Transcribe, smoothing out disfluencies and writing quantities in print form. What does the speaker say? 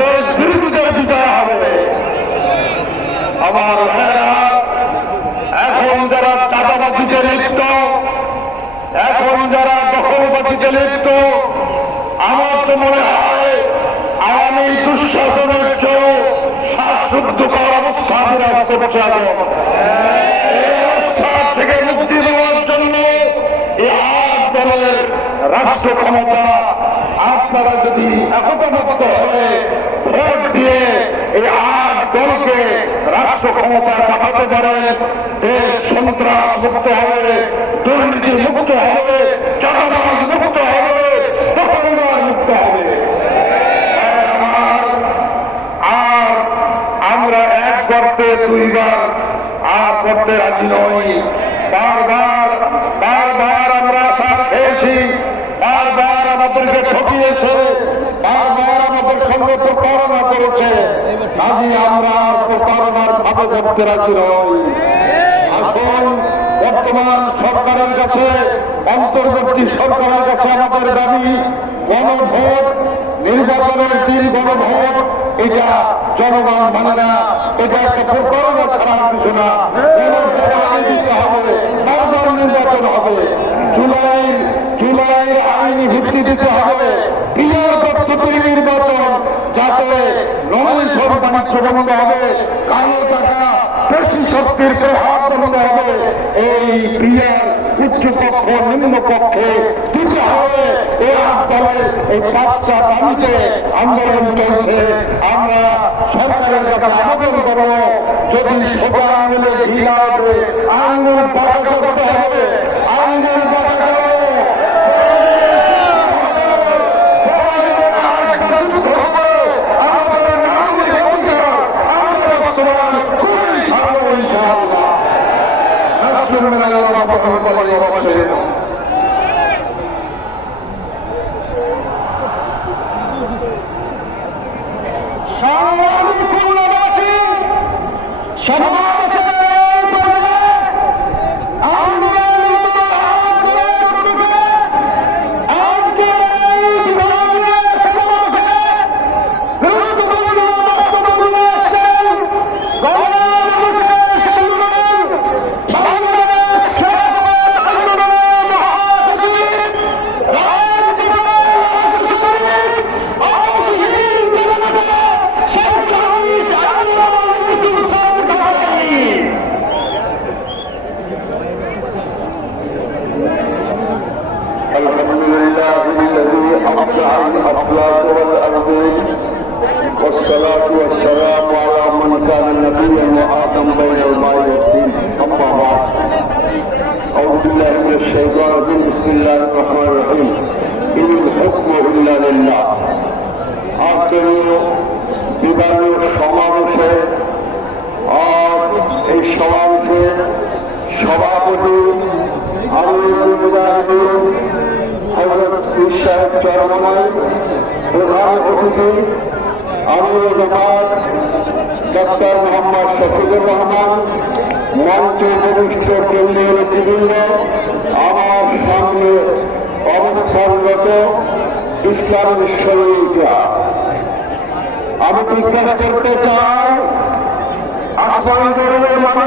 দেশ বিরোধীদের বিজয় হবে। আমার ভাইয়েরা, এখন যারা চাঁদাবাজিতে লিপ্ত, এখন যারা দখলবাজিতে লিপ্ত, আমার তো মনে হয় আওয়ামী দুঃশাসনের চেয়েও শ্বাসরুদ্ধকর অবস্থা বিরাজ করছে। এই অবস্থা থেকে মুক্তি দেওয়ার জন্য এই 8 দলের রাষ্ট্র ক্ষমতা আপনারা যদি একতাবদ্ধ হয়ে ভোট দিয়ে এই 8 দলকে রাষ্ট্র ক্ষমতায় পাঠাতে পারে, দেশ সন্ত্রাস মুক্ত হবে, দুর্নীতি মুক্ত হবে, চাঁদাবাজ মুক্ত হবে, দখলদার মুক্ত হবে। আর আমরা এক করতে 2 বার আর করতে রাজি নই। বারবার আমরা সার খেয়েছি, বারবার আমাদেরকে ঠকিয়েছে, বারবার আমাদের সঙ্গে প্রতারণা করেছে। কাজে আমরা প্রতারণার ভাবে করতে রাজি নই। আসুন বর্তমান সরকারের কাছে, অন্তর্বর্তী সরকারের কাছে আমাদের দাবি, গণভোট, নির্বাচনের দিন গণভোট, এটা জনগণ মানে না, এটা একটা প্রতারণা ছাড়ার কিছু না। দিতে হবে, তারপর নির্বাচন হবে। জুলাইয়ের আইনি ভিত্তি দিতে হবে, ক্লিয়ার পদ্ধতির নির্বাচন, যাতে নমিনেশন বাণিজ্য বন্ধ হবে, কালো টাকা পেশি শক্তির প্রভাব বন্ধ হবে। এই ক্লিয়ার উচ্চপক্ষ নিম্ন পক্ষে দিতে হবে। এই দলের এই 5টা দাবিতে আন্দোলন চলছে। আমরা সরকারের কাছে আবেদন করব, যদি সোজা আঙুলে ঘি না হবে, আঙুল বাঁকা করতে হবে, আঙুল বাঁকা করো। والصلاة والسلام على من كان نبيا وآدم بين الماء والدين. أما بعد، أعوذ بالله من الشيطان الرجيم. بسم الله الرحمن الرحيم. إن الحكم إلا لله. আজকের বিভাগীয় সমাবেশে এই সমাবেশের সভাপতি হযরত পীর সাহেব চরমনাই, প্রধান অতিথি আমির জামাত ডক্টর মোহাম্মদ শফিকুর রহমান, মঞ্চে উপবিষ্ট কেন্দ্রীয় নেতৃবৃন্দ, আমার সামনে অবস্থানরত ইসলামী শহীদরা, আমি জিজ্ঞাসা করতে চাই, আসামি